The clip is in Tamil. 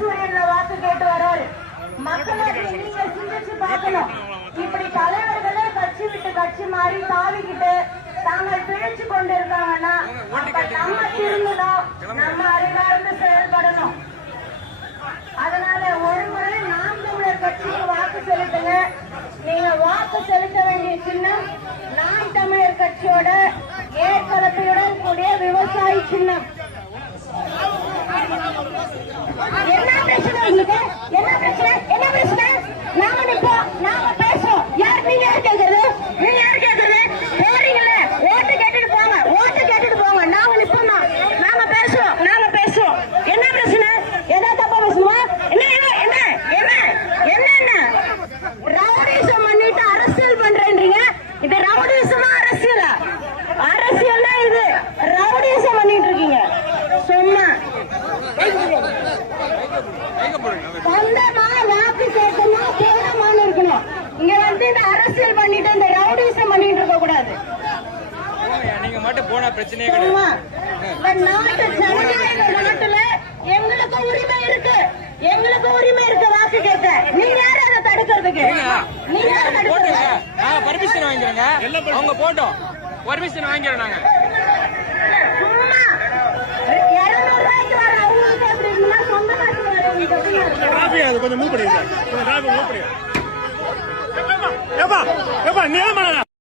உதயசூரியன்ல வாக்கு கேட்டு வர்றாரு. மக்களுக்கு நீங்க சிந்திச்சு பார்க்கணும். இப்படி தலைவர்களே கட்சி விட்டு கட்சி மாறி தாவிக்கிட்டு தாங்கள் பிழைச்சு கொண்டிருக்காங்கன்னா நம்ம திருந்தணும், நம்ம அறிவார்ந்து செயல்படணும். அதனால ஒரு முறை நாம் தமிழர் கட்சிக்கு வாக்கு செலுத்துங்க. நீங்க வாக்கு செலுத்த வேண்டிய சின்னம் நாம் தமிழர் கட்சியோட ஏற்கலப்பையுடன் கூடிய விவசாயி சின்னம். என்ன பிரச்சனை உங்களுக்கு? என்ன பிரச்சனை? என்ன பிரச்சனை? நாம நிப்போம், நாம பேசுவோம். யார் நீங்க யார் கேட்கறது? நீங்க யார் கேட்கறது? போறீங்களே, ஓட்டு கேட்டுட்டு போங்க, ஓட்டு கேட்டுட்டு போங்க. நாங்க நிப்போம், நாம பேசுவோம், நாங்க பேசுவோம். என்ன பிரச்சனை? ஏதாவது தப்பா பேசுமா? என்ன என்ன என்ன என்ன என்ன ரவுடிசம் பண்ணிட்டு அரசியல் பண்றீங்க. இது ரவுடிசமா அரசியலா? அரசியல் தான் இது. ரவுடிசம் பண்ணிட்டு இருக்கீங்க. சும்மா சொந்தமா வாக்கு கேட்கணும், தேவமான இருக்கணும். இங்க வந்து இந்த அரசியல் பண்ணிட்டு இந்த ரவுடிசம் பண்ணிட்டு இருக்க கூடாது. நீங்க மட்டும் போனா பிரச்சனையே நாட்டு ஜனநாயக நாட்டுல எங்களுக்கு உரிமை இருக்கு, எங்களுக்கு உரிமை இருக்கு வாக்கு கேட்க. நீங்க யாரும் அதை தடுக்கிறதுக்கு? நீங்க யாரும் தடுக்கிறீங்க? நாங்க பர்மிஷன் வாங்கிறோங்க. அவங்க போட்டோம் பர்மிஷன் வாங்கிறோம். நாங்க சும்மா 200 ரூபாய்க்கு வர அவங்களுக்கு எப்படி இருக்குன்னா சொந்த நாட்டு கொஞ்சம் மூவ் பண்ணிடுங்க.